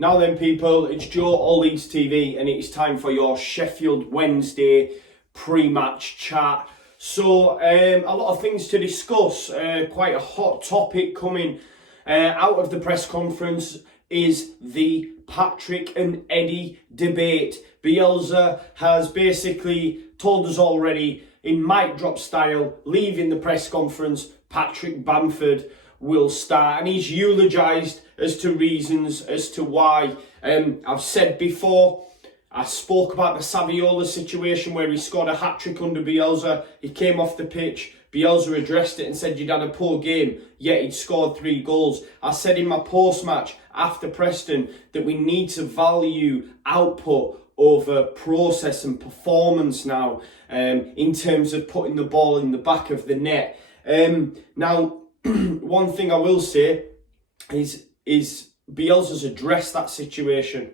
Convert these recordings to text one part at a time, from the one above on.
Now then, people, it's Joe on Leeds TV, and it is time for your Sheffield Wednesday pre-match chat. So, a lot of things to discuss. Quite a hot topic coming out of the press conference is the Patrick and Eddie debate. Bielsa has basically told us already, in mic drop style, leaving the press conference, Patrick Bamford will start, and he's eulogised as to reasons as to why. I've said before, I spoke about the Saviola situation where he scored a hat-trick under Bielsa. He came off the pitch, Bielsa addressed it and said you'd had a poor game, yet he'd scored 3 goals. I said in my post-match after Preston that we need to value output over process and performance now, in terms of putting the ball in the back of the net. Now, one thing I will say is Bielsa's addressed that situation,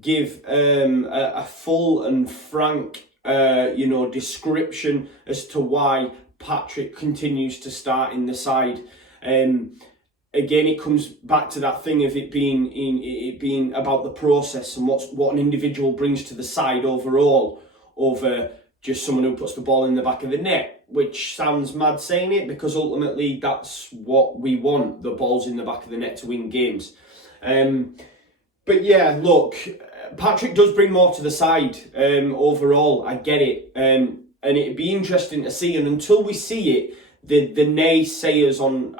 give a full and frank description as to why Patrick continues to start in the side. Again, it comes back to that thing of it being about the process and what an individual brings to the side overall, over just someone who puts the ball in the back of the net, which sounds mad saying it, because ultimately that's what we want, the balls in the back of the net to win games. But yeah, look, Patrick does bring more to the side overall, I get it. And it'd be interesting to see, and until we see it, the naysayers on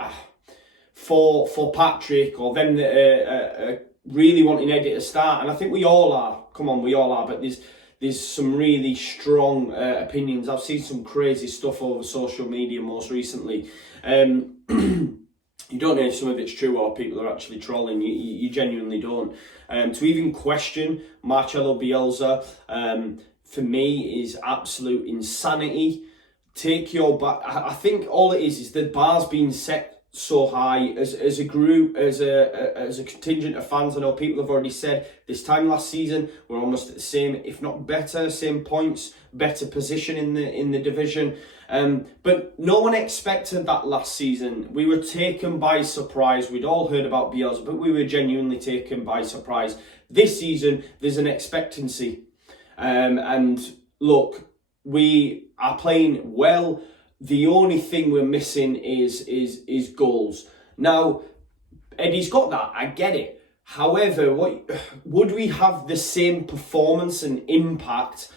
for Patrick, or them that really wanting Eddie to start, and I think we all are, but there's some really strong opinions. I've seen some crazy stuff over social media most recently. You don't know if some of it's true or people are actually trolling. You genuinely don't. To even question Marcelo Bielsa, for me, is absolute insanity. Take your back. I think all it is the bar's being set so high as a group, as a contingent of fans. I know people have already said this time last season we're almost at the same, if not better, same points, better position in the division. But no one expected that last season. We were taken by surprise. We'd all heard about Bielsa, but we were genuinely taken by surprise. This season, there's an expectancy. And look, we are playing well. The only thing we're missing is goals. Now, Eddie's got that, I get it. However, would we have the same performance and impact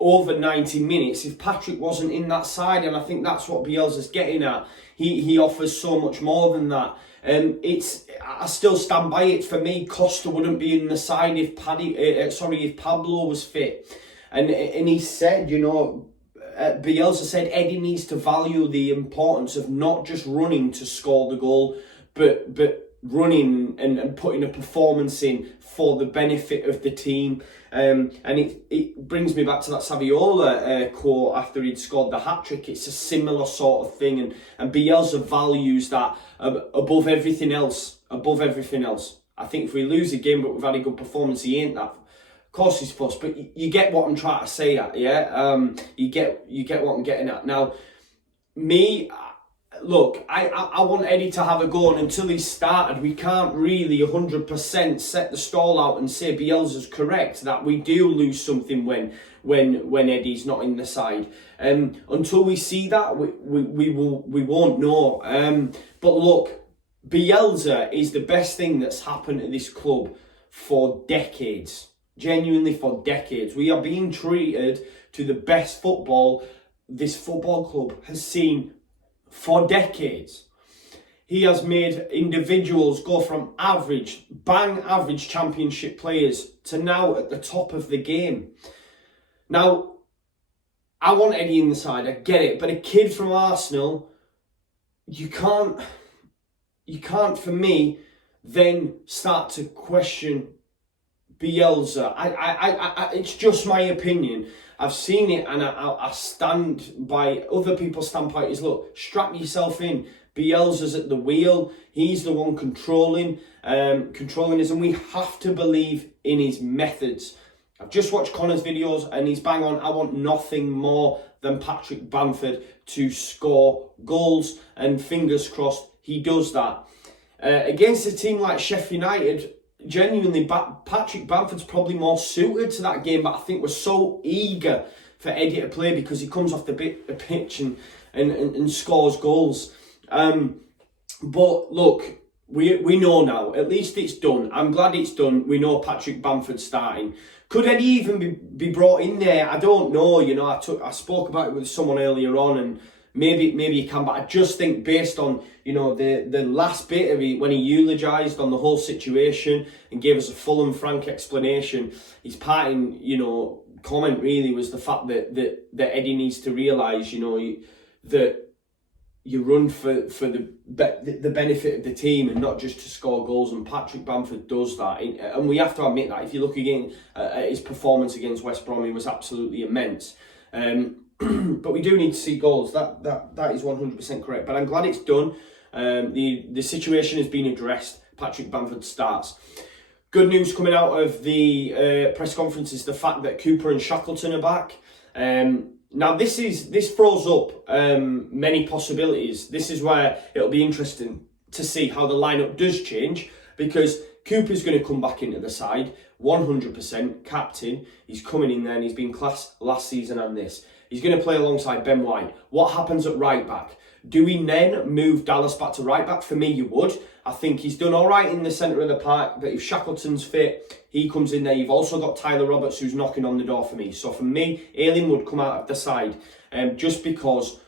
over 90 minutes if Patrick wasn't in that side? And I think that's what Bielsa's getting at. He offers so much more than that. I still stand by it. For me, Costa wouldn't be in the side if Pablo was fit. And he said, Bielsa said Eddie needs to value the importance of not just running to score the goal, but running and putting a performance in for the benefit of the team. And it brings me back to that Saviola quote after he'd scored the hat-trick. It's a similar sort of thing, and Bielsa values that above everything else. I think if we lose a game but we've had a good performance, he ain't that. Of course he's fussed, but you get what I'm trying to say at, yeah? You get what I'm getting at. Now, me, look, I want Eddie to have a go, and until he's started, we can't really 100% set the stall out and say Bielsa's correct, that we do lose something when Eddie's not in the side. Until we see that, we won't know. But look, Bielsa is the best thing that's happened to this club for decades. Genuinely for decades. We are being treated to the best football this football club has seen for decades. He has made individuals go from average championship players to now at the top of the game. Now, I want Eddie in the side, I get it, but a kid from Arsenal, you can't for me then start to question Bielsa. It's just my opinion. I've seen it, and I stand by other people's standpoint. Is look, strap yourself in. Bielsa's at the wheel. He's the one controlling us, and we have to believe in his methods. I've just watched Conor's videos, and he's bang on. I want nothing more than Patrick Bamford to score goals, and fingers crossed he does that. Against a team like Sheffield United, genuinely, Patrick Bamford's probably more suited to that game, but I think we're so eager for Eddie to play because he comes off the pitch and scores goals. But look, we know now, at least it's done. I'm glad it's done. We know Patrick Bamford's starting. Could Eddie even be brought in there? I don't know. You know, I spoke about it with someone earlier on, and maybe he can, but I just think based on, you know, the last bit of it when he eulogised on the whole situation and gave us a full and frank explanation, his parting, you know, comment really was the fact that Eddie needs to realise, you know, that you run for the benefit of the team and not just to score goals, and Patrick Bamford does that. And we have to admit that. If you look again at his performance against West Brom, he was absolutely immense. But we do need to see goals. That is 100% correct. But I'm glad it's done. The situation has been addressed. Patrick Bamford starts. Good news coming out of the press conference is the fact that Cooper and Shackleton are back. Now this throws up many possibilities. This is where it'll be interesting to see how the lineup does change, because Cooper's going to come back into the side, 100% captain. He's coming in there and he's been class last season and this. He's going to play alongside Ben White. What happens at right back? Do we then move Dallas back to right back? For me, you would. I think he's done all right in the centre of the park, but if Shackleton's fit, he comes in there. You've also got Tyler Roberts, who's knocking on the door for me. So for me, Ayling would come out of the side, just because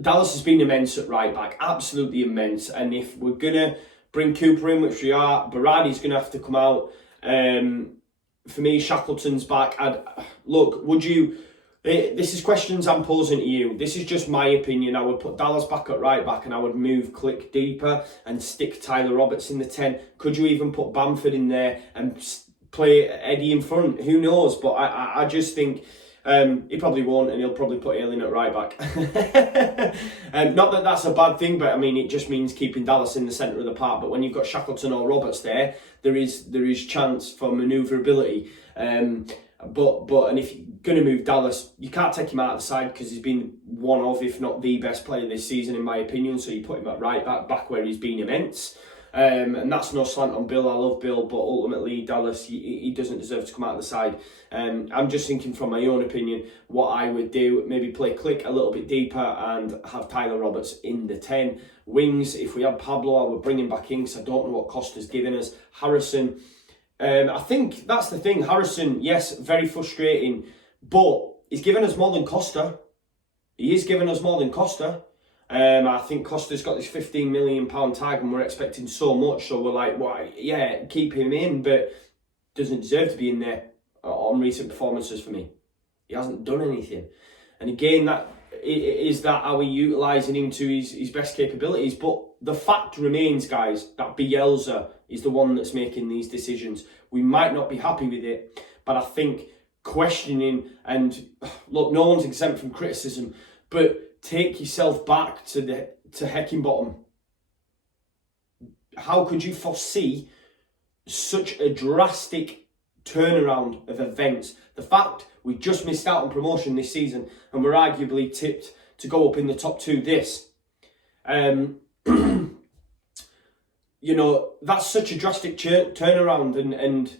Dallas has been immense at right back, absolutely immense. And if we're going to bring Cooper in, which we are, Berardi's going to have to come out. For me, Shackleton's back. Look, would you... This is questions I'm posing to you. This is just my opinion. I would put Dallas back at right back and I would move Click deeper and stick Tyler Roberts in the 10. Could you even put Bamford in there and play Eddie in front? Who knows? But I just think he probably won't, and he'll probably put Ayling at right back. Not that that's a bad thing, but I mean, it just means keeping Dallas in the centre of the park. But when you've got Shackleton or Roberts there is chance for manoeuvrability. But if you're going to move Dallas, you can't take him out of the side because he's been one of, if not the best player this season, in my opinion. So you put him at right back where he's been immense. And that's no slant on Bill. I love Bill, but ultimately Dallas, he doesn't deserve to come out of the side. I'm just thinking from my own opinion what I would do. Maybe play Click a little bit deeper and have Tyler Roberts in the 10. Wings, if we had Pablo, I would bring him back in because I don't know what Costa's given us. Harrison... I think that's the thing. Harrison, yes, very frustrating, but he's given us more than Costa. He is giving us more than Costa. I think Costa's got this £15 million tag and we're expecting so much. So we're like, well, yeah, keep him in, but doesn't deserve to be in there on recent performances for me. He hasn't done anything. And again, is that how we utilising him to his best capabilities? But the fact remains, guys, that Bielsa is the one that's making these decisions. We might not be happy with it, but I think questioning, and look, no one's exempt from criticism, but take yourself back to Heckingbottom. How could you foresee such a drastic turnaround of events? The fact we just missed out on promotion this season and we're arguably tipped to go up in the top two this. You know, that's such a drastic turnaround, and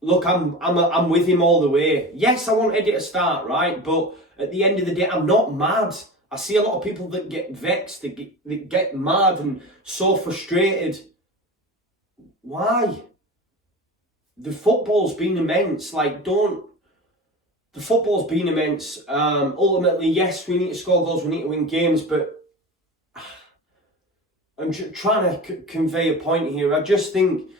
look, I'm with him all the way. Yes, I want Eddie to start, right? But at the end of the day, I'm not mad. I see a lot of people that get vexed, that get mad and so frustrated. Why? The football's been immense. The football's been immense. Ultimately, yes, we need to score goals, we need to win games, but I'm just trying to convey a point here. I just think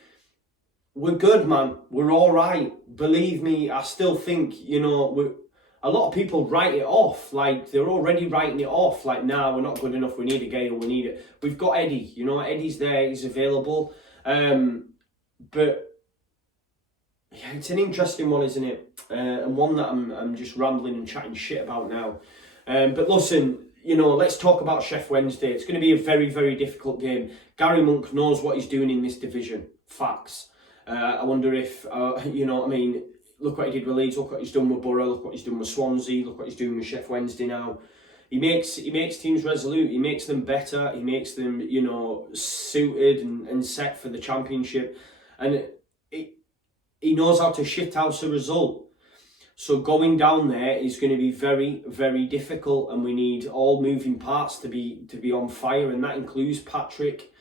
we're good, man. We're all right. Believe me, I still think, you know, a lot of people write it off. Like, they're already writing it off. Like, nah, we're not good enough. We need a Gale. We need it. We've got Eddie. You know, Eddie's there. He's available. But yeah, it's an interesting one, isn't it? And one that I'm just rambling and chatting shit about now. But listen, you know, let's talk about Sheff Wednesday. It's going to be a very, very difficult game. Gary Monk knows what he's doing in this division. Facts. I wonder if, you know what I mean, look what he did with Leeds, look what he's done with Borough, look what he's done with Swansea, look what he's doing with Sheff Wednesday now. He makes teams resolute. He makes them better. He makes them, you know, suited and set for the championship. And he knows how to shithouse a result. So going down there is going to be very, very difficult, and we need all moving parts to be on fire, and that includes Patrick.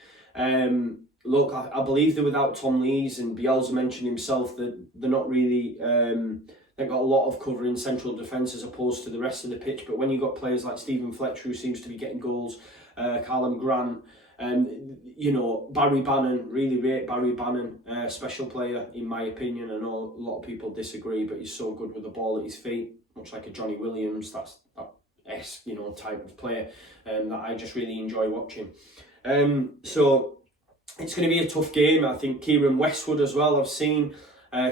Look, I believe they're without Tom Lees, and Bielsa mentioned himself that they're not really. They've got a lot of cover in central defence as opposed to the rest of the pitch. But when you've got players like Stephen Fletcher, who seems to be getting goals, Callum Grant, you know, Barry Bannon, really rate Barry Bannon, special player in my opinion. I know a lot of people disagree, but he's so good with the ball at his feet, much like a Johnny Williams. That's that you know, type of player that I just really enjoy watching. So it's going to be a tough game. I think Kieran Westwood as well, I've seen,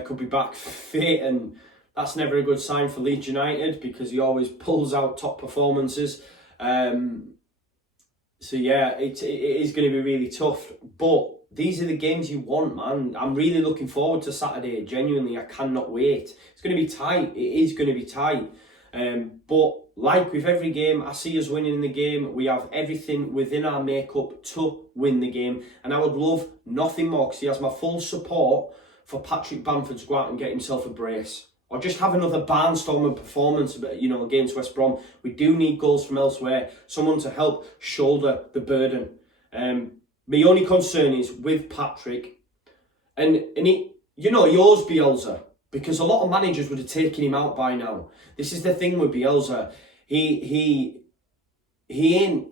could be back fit, and that's never a good sign for Leeds United because he always pulls out top performances. So yeah, it is going to be really tough. But these are the games you want, man. I'm really looking forward to Saturday. Genuinely, I cannot wait. It's going to be tight. It is going to be tight. But like with every game, I see us winning the game. We have everything within our makeup to win the game. And I would love nothing more, because he has my full support, for Patrick Bamford to go out and get himself a brace. Or just have another barnstorming performance, you know, against West Brom. We do need goals from elsewhere. Someone to help shoulder the burden. My only concern is with Patrick. And he, you know, he owes Bielsa, because a lot of managers would have taken him out by now. This is the thing with Bielsa. He ain't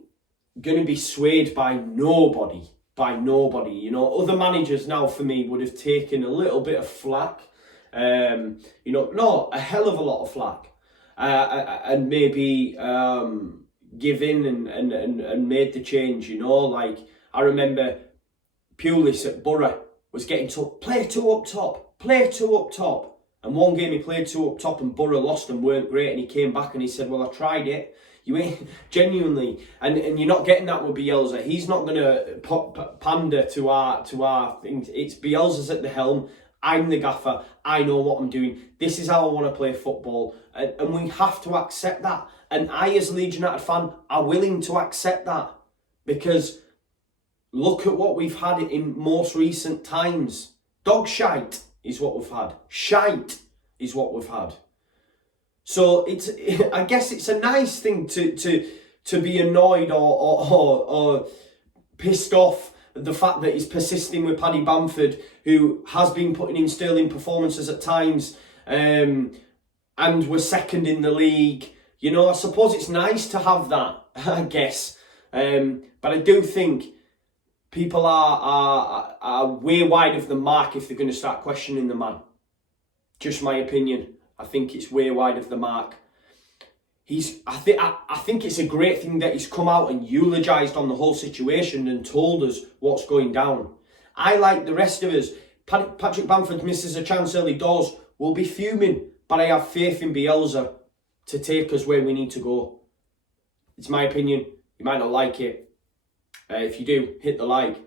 going to be swayed by nobody. You know, other managers now, for me, would have taken a little bit of flack. You know, not a hell of a lot of flack, and maybe give in and made the change. You know, like I remember Pulis at Borough was getting told, play two up top, and one game he played two up top and Borough lost and weren't great, and he came back and he said, well, I tried it. You ain't genuinely, and you're not getting that with Bielsa. He's not going to pander to our things. It's Bielsa's at the helm. I'm the gaffer. I know what I'm doing. This is how I want to play football. And we have to accept that. And I, as a Leeds United fan, are willing to accept that. Because look at what we've had in most recent times. Dog shite is what we've had. Shite is what we've had. So I guess it's a nice thing to be annoyed or pissed off at the fact that he's persisting with Paddy Bamford, who has been putting in sterling performances at times, and we're second in the league. You know, I suppose it's nice to have that, I guess. But I do think people are way wide of the mark if they're going to start questioning the man. Just my opinion. I think it's way wide of the mark. I think it's a great thing that he's come out and eulogised on the whole situation and told us what's going down. I, like the rest of us, Patrick Bamford misses a chance early doors, we'll be fuming, but I have faith in Bielsa to take us where we need to go. It's my opinion. You might not like it. If you do, hit the like.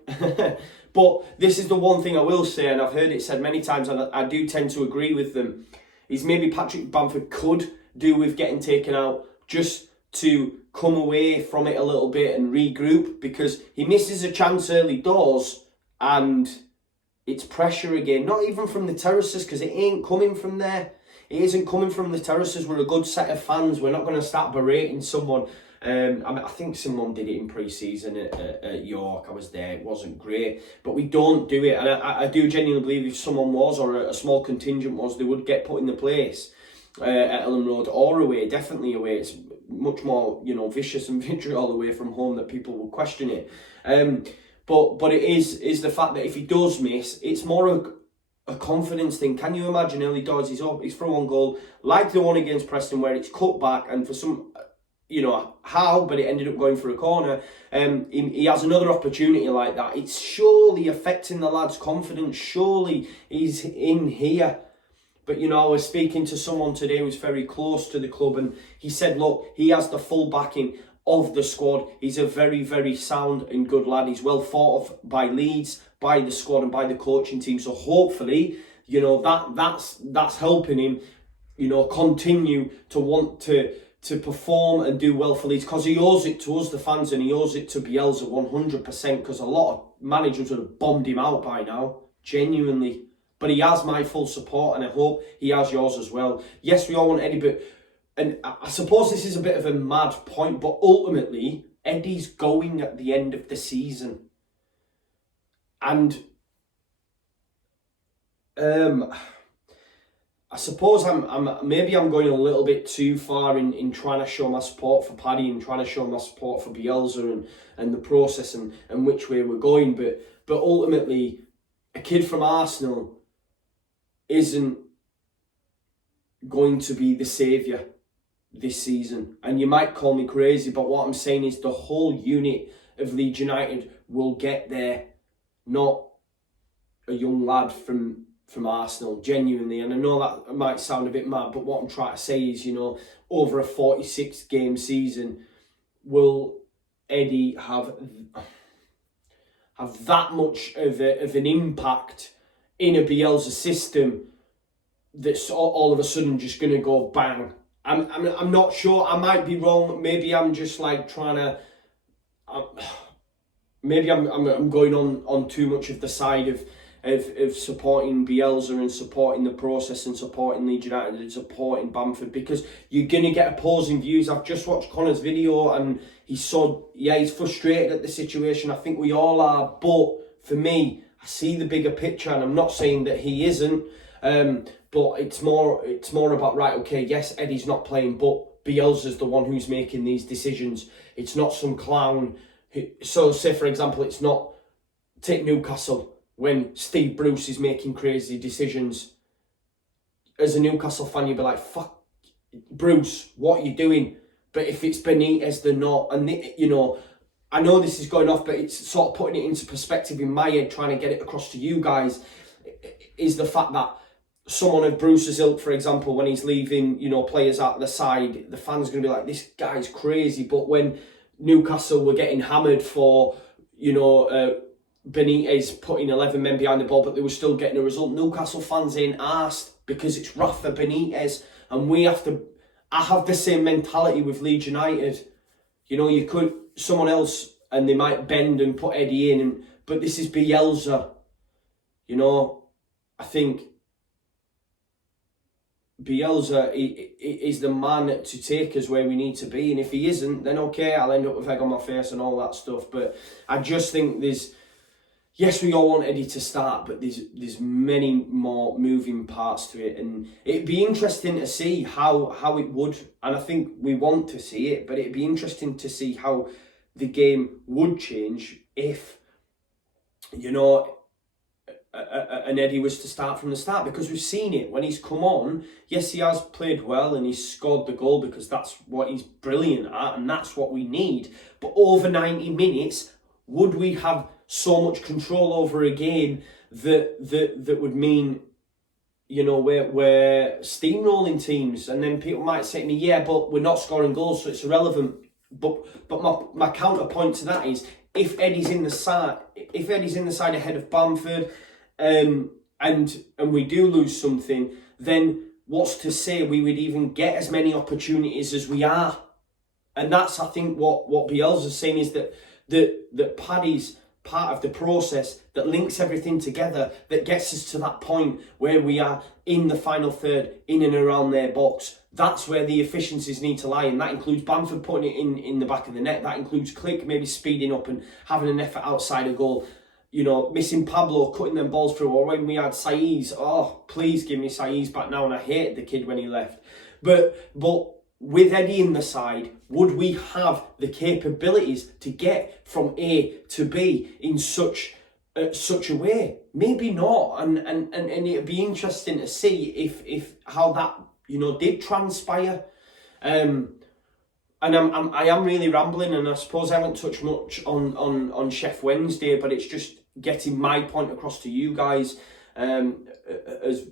But this is the one thing I will say, and I've heard it said many times, and I do tend to agree with them, is maybe Patrick Bamford could do with getting taken out just to come away from it a little bit and regroup, because he misses a chance early doors and it's pressure again. Not even from the terraces, because it ain't coming from there. It isn't coming from the terraces. We're a good set of fans. We're not going to start berating someone. I think someone did it in pre-season at York. I was there. It wasn't great. But we don't do it. And I do genuinely believe if someone was, or a small contingent was, they would get put in the place at Ellen Road or away. Definitely away. It's much more, you know, vicious and vitriol away from home that people will question it. But it is the fact that if he does miss, it's more a confidence thing. Can you imagine early doors, he's through on goal, like the one against Preston where it's cut back and for some... you know how, but it ended up going for a corner. He has another opportunity like that. It's surely affecting the lad's confidence. Surely he's in here. But, you know, I was speaking to someone today who's very close to the club, and he said, look, he has the full backing of the squad. He's a very, very sound and good lad. He's well thought of by Leeds, by the squad and by the coaching team. So hopefully, you know, that's helping him, you know, continue to want to to perform and do well for Leeds, because he owes it to us, the fans, and he owes it to Bielsa 100%, because a lot of managers would have bombed him out by now, genuinely. But he has my full support, and I hope he has yours as well. Yes, we all want Eddie, but, and I suppose this is a bit of a mad point, but ultimately, Eddie's going at the end of the season. And I suppose maybe I'm going a little bit too far in trying to show my support for Paddy and trying to show my support for Bielsa and the process and which way we're going. But ultimately, a kid from Arsenal isn't going to be the saviour this season. And you might call me crazy, but what I'm saying is the whole unit of Leeds United will get there, not a young lad from Arsenal, genuinely. And I know that might sound a bit mad, but what I'm trying to say is, you know, over a 46-game season, will Eddie have that much of an impact in a Bielsa system that's all of a sudden just going to go bang? I'm not sure. I might be wrong. Maybe I'm just like trying to. Maybe I'm going on too much of the side of supporting Bielsa and supporting the process and supporting Leeds United and supporting Bamford, because you're going to get opposing views. I've just watched Conor's video and he's frustrated at the situation. I think we all are, but for me, I see the bigger picture, and I'm not saying that he isn't, but it's more about, right, okay, yes, Eddie's not playing, but Bielsa's the one who's making these decisions. It's not some clown. So say, for example, it's not, take Newcastle, when Steve Bruce is making crazy decisions. As a Newcastle fan, you'd be like, fuck, Bruce, what are you doing? But if it's Benitez, they're not. And, you know, I know this is going off, but it's sort of putting it into perspective in my head, trying to get it across to you guys, is the fact that someone of Bruce's ilk, for example, when he's leaving, you know, players out the side, the fans are going to be like, this guy's crazy. But when Newcastle were getting hammered for, you know, Benitez putting 11 men behind the ball, but they were still getting a result, Newcastle fans ain't arsed, because it's Rafa Benitez. And I have the same mentality with Leeds United. You know, you could, someone else, and they might bend and put Eddie in, but this is Bielsa. You know, I think Bielsa is the man to take us where we need to be, and if he isn't, then okay, I'll end up with egg on my face and all that stuff. But I just think yes, we all want Eddie to start, but there's many more moving parts to it, and it'd be interesting to see how it would, and I think we want to see it, but it'd be interesting to see how the game would change if, you know, and Eddie was to start from the start, because we've seen it when he's come on. Yes, he has played well and he's scored the goal, because that's what he's brilliant at and that's what we need. But over 90 minutes, would we have so much control over a game that would mean, you know, we're steamrolling teams? And then people might say to me, yeah, but we're not scoring goals, so it's irrelevant. But my counterpoint to that is, if Eddie's in the side ahead of Bamford, and we do lose something, then what's to say we would even get as many opportunities as we are? And that's, I think, what Bielsa's saying, is that Paddy's part of the process that links everything together, that gets us to that point where we are in the final third, in and around their box. That's where the efficiencies need to lie, and that includes Bamford putting it in the back of the net. That includes Click maybe speeding up and having an effort outside a goal. You know, missing Pablo, cutting them balls through. Or when we had Saiz, oh, please give me Saiz back now. And I hated the kid when he left. But with Eddie in the side, would we have the capabilities to get from A to B in such a way? Maybe not. And it'd be interesting to see if how that, you know, did transpire. And I am really rambling, and I suppose I haven't touched much on Chef Wednesday, but it's just getting my point across to you guys, as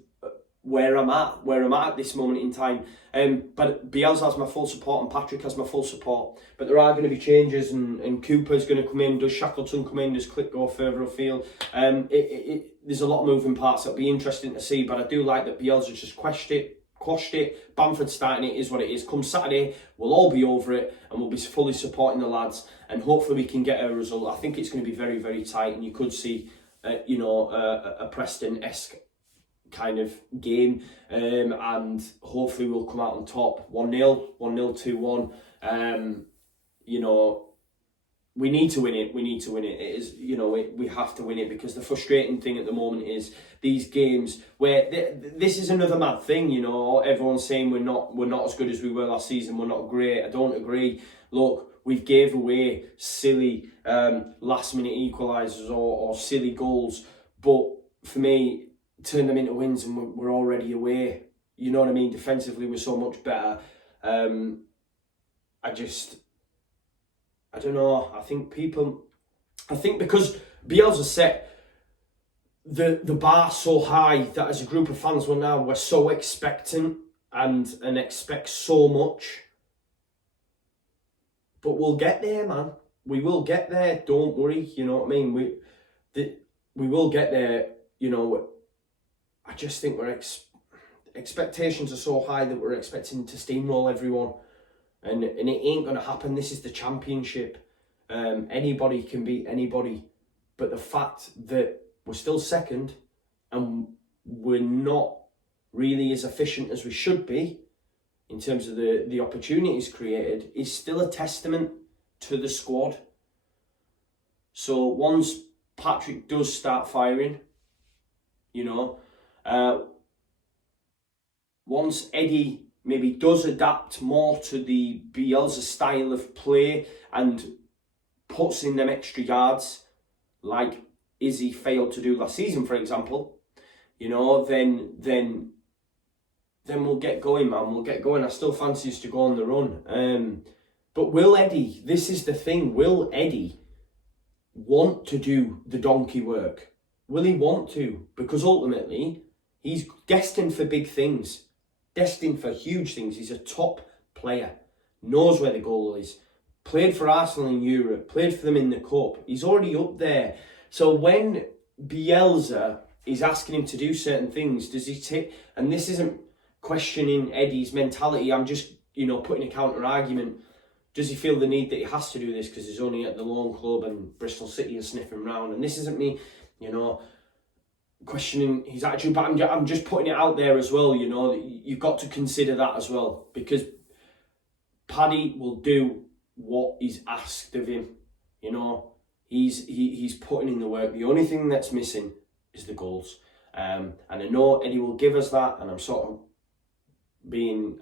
where I'm at this moment in time. But Bielsa has my full support, and Patrick has my full support. But there are going to be changes, and Cooper's going to come in. Does Shackleton come in? Does Click go further afield? There's a lot of moving parts that'll be interesting to see. But I do like that Bielsa just quashed it. Bamford starting it is what it is. Come Saturday, we'll all be over it and we'll be fully supporting the lads, and hopefully we can get a result. I think it's going to be very, very tight, and you could see, a Preston-esque kind of game, and hopefully we'll come out on top. 1-0, 2-1. We need to win it. We need to win it. It is, we have to win it, because the frustrating thing at the moment is these games where this is another mad thing. Everyone's saying we're not as good as we were last season. We're not great. I don't agree. Look, we've gave away silly last minute equalisers or silly goals, but for me, turn them into wins and we're already away. You know what I mean? Defensively, we're so much better. I don't know. I think because Bielsa set the bar so high that as a group of fans we're so expectant and expect so much. But we'll get there, man. We will get there. Don't worry. You know what I mean? We will get there. I just think expectations are so high that we're expecting to steamroll everyone. And it ain't going to happen. This is the Championship. Anybody can beat anybody. But the fact that we're still second and we're not really as efficient as we should be in terms of the opportunities created is still a testament to the squad. So once Patrick does start firing, once Eddie maybe does adapt more to the Bielsa style of play and puts in them extra yards, like Izzy failed to do last season, for example, then we'll get going, man. We'll get going. I still fancy us to go on the run. But will Eddie, this is the thing, will Eddie want to do the donkey work? Will he want to? Because ultimately, he's destined for big things. Destined for huge things. He's a top player. Knows where the goal is. Played for Arsenal in Europe. Played for them in the Cup. He's already up there. So when Bielsa is asking him to do certain things, does he take... And this isn't questioning Eddie's mentality. I'm just, putting a counter-argument. Does he feel the need that he has to do this because he's only at the loan club and Bristol City are sniffing around? And this isn't me, questioning his attitude, but I'm just putting it out there as well. You've got to consider that as well, because Paddy will do what is asked of him. He's putting in the work. The only thing that's missing is the goals, and I know Eddie will give us that. And I'm sort of being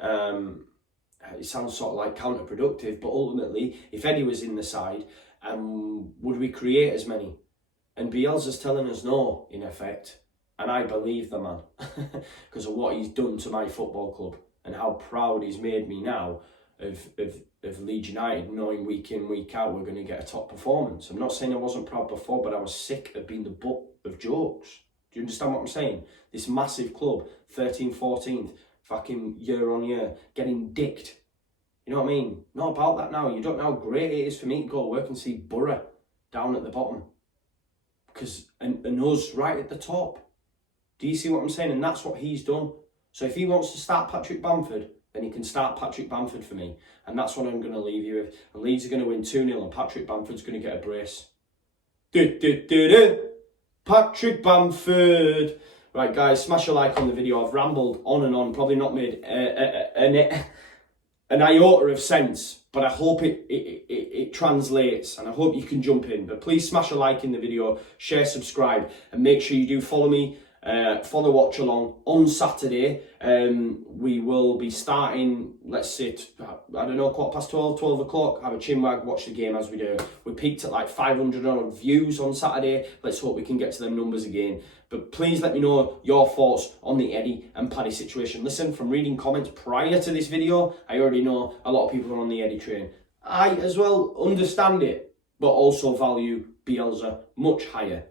it sounds sort of like counterproductive, but ultimately, if Eddie was in the side, would we create as many? And Bielsa's telling us no, in effect. And I believe the man because of what he's done to my football club and how proud he's made me now of Leeds United, knowing week in, week out we're going to get a top performance. I'm not saying I wasn't proud before, but I was sick of being the butt of jokes. Do you understand what I'm saying? This massive club, 13th, 14th, fucking year on year, getting dicked. You know what I mean? Not about that now. You don't know how great it is for me to go work and see Borough down at the bottom. And us right at the top. Do you see what I'm saying? And that's what he's done. So if he wants to start Patrick Bamford, then he can start Patrick Bamford for me. And that's what I'm going to leave you with. And Leeds are going to win 2-0 and Patrick Bamford's going to get a brace. Patrick Bamford. Right, guys, smash a like on the video. I've rambled on and on, probably not made an iota of sense, but I hope it translates, and I hope you can jump in. But please smash a like in the video, share, subscribe, and make sure you do follow me, follow Watch Along on Saturday. We will be starting, let's say, I don't know, 12 o'clock, have a chinwag, watch the game as we do. We peaked at like 500 odd views on Saturday. Let's hope we can get to them numbers again. But please let me know your thoughts on the Eddie and Paddy situation. Listen, from reading comments prior to this video, I already know a lot of people are on the Eddie train. I as well understand it, but also value Bielsa much higher.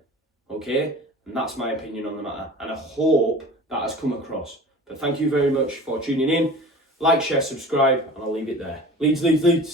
Okay? And that's my opinion on the matter. And I hope that has come across. But thank you very much for tuning in. Like, share, subscribe, and I'll leave it there. Leeds, Leeds, Leeds.